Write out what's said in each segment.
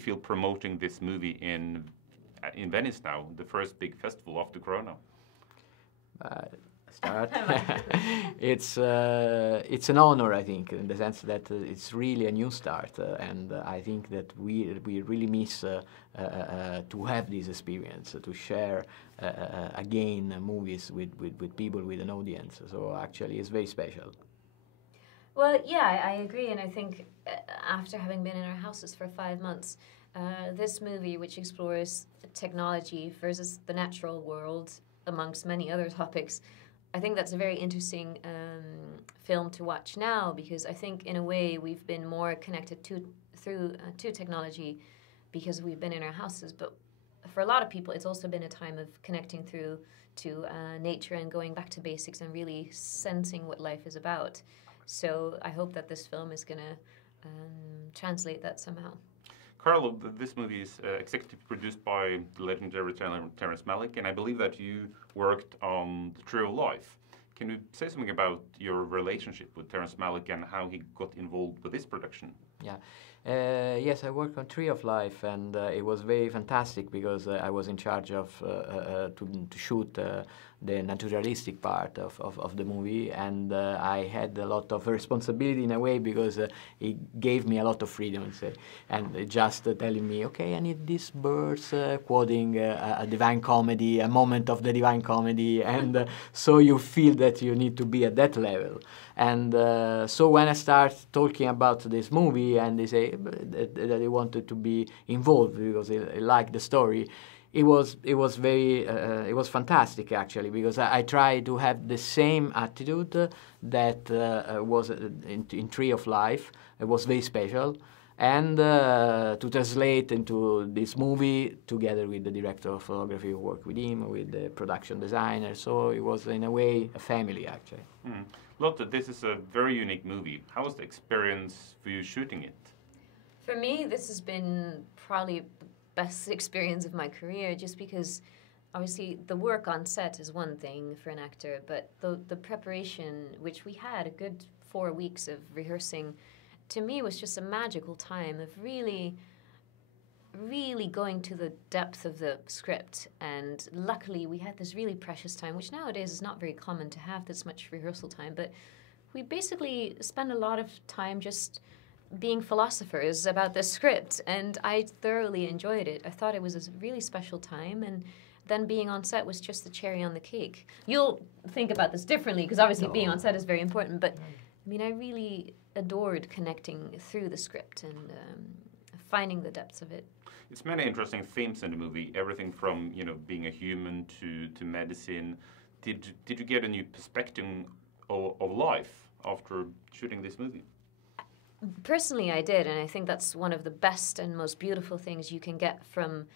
you feel promoting this movie in Venice now, the first big festival after Corona? Start. It's an honor, I think, in the sense that it's really a new start, and I think that we really miss to have this experience, to share again movies with people, with an audience. So actually, it's very special. Well, yeah, I agree, and I think after having been in our houses for 5 months, this movie, which explores technology versus the natural world, amongst many other topics, I think that's a very interesting film to watch now, because I think in a way we've been more connected to technology because we've been in our houses. But for a lot of people, it's also been a time of connecting to nature and going back to basics and really sensing what life is about. So I hope that this film is going to translate that somehow. Carlo, this movie is executive produced by the legendary Terrence Malick, and I believe that you worked on The Tree of Life. Can you say something about your relationship with Terrence Malick and how he got involved with this production? Yeah. Yes, I worked on Tree of Life, and it was very fantastic because I was in charge of to shoot the naturalistic part of the movie, and I had a lot of responsibility in a way because it gave me a lot of freedom, say, and just telling me, okay, I need these birds, quoting a Divine Comedy, a moment of the Divine Comedy, and so you feel that you need to be at that level. And so when I start talking about this movie and they say that they wanted to be involved because they liked the story, it was fantastic actually, because I tried to have the same attitude that was in Tree of Life. It was very special, and to translate into this movie together with the director of photography who worked with him, with the production designer. So it was in a way a family actually. Mm. Lotte, this is a very unique movie. How was the experience for you shooting it? For me, this has been probably the best experience of my career, just because obviously the work on set is one thing for an actor, but the preparation, which we had a good 4 weeks of rehearsing, to me was just a magical time of really going to the depth of the script. And luckily we had this really precious time, which nowadays is not very common to have this much rehearsal time, but we basically spend a lot of time just being philosophers about the script, and I thoroughly enjoyed it. I thought it was a really special time, and then being on set was just the cherry on the cake. You'll think about this differently, because obviously being on set is very important, but I mean, I really adored connecting through the script and finding the depths of it. It's many interesting themes in the movie, everything from, you know, being a human to medicine. Did you get a new perspective of life after shooting this movie? Personally, I did, and I think that's one of the best and most beautiful things you can get from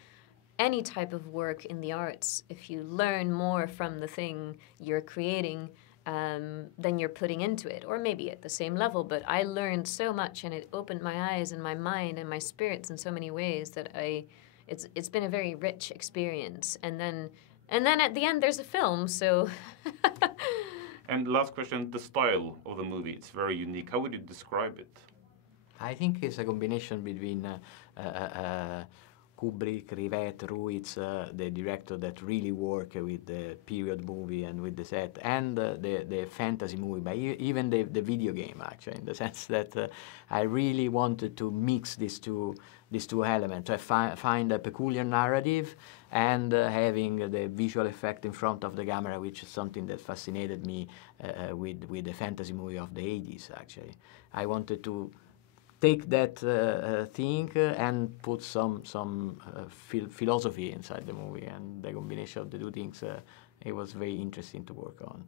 any type of work in the arts. If you learn more from the thing you're creating than you're putting into it, or maybe at the same level, but I learned so much, and it opened my eyes and my mind and my spirits in so many ways that it's been a very rich experience. And then at the end there's a film, so And last question, the style of the movie, it's very unique. How would you describe it? I think it's a combination between Kubrick, Rivette, Ruiz, the director that really work with the period movie and with the set, and the fantasy movie, but even the video game actually, in the sense that I really wanted to mix these two elements. I find a peculiar narrative and having the visual effect in front of the camera, which is something that fascinated me with the fantasy movie of the 80s actually. I wanted to take that thing and put some philosophy inside the movie, and the combination of the two things, it was very interesting to work on.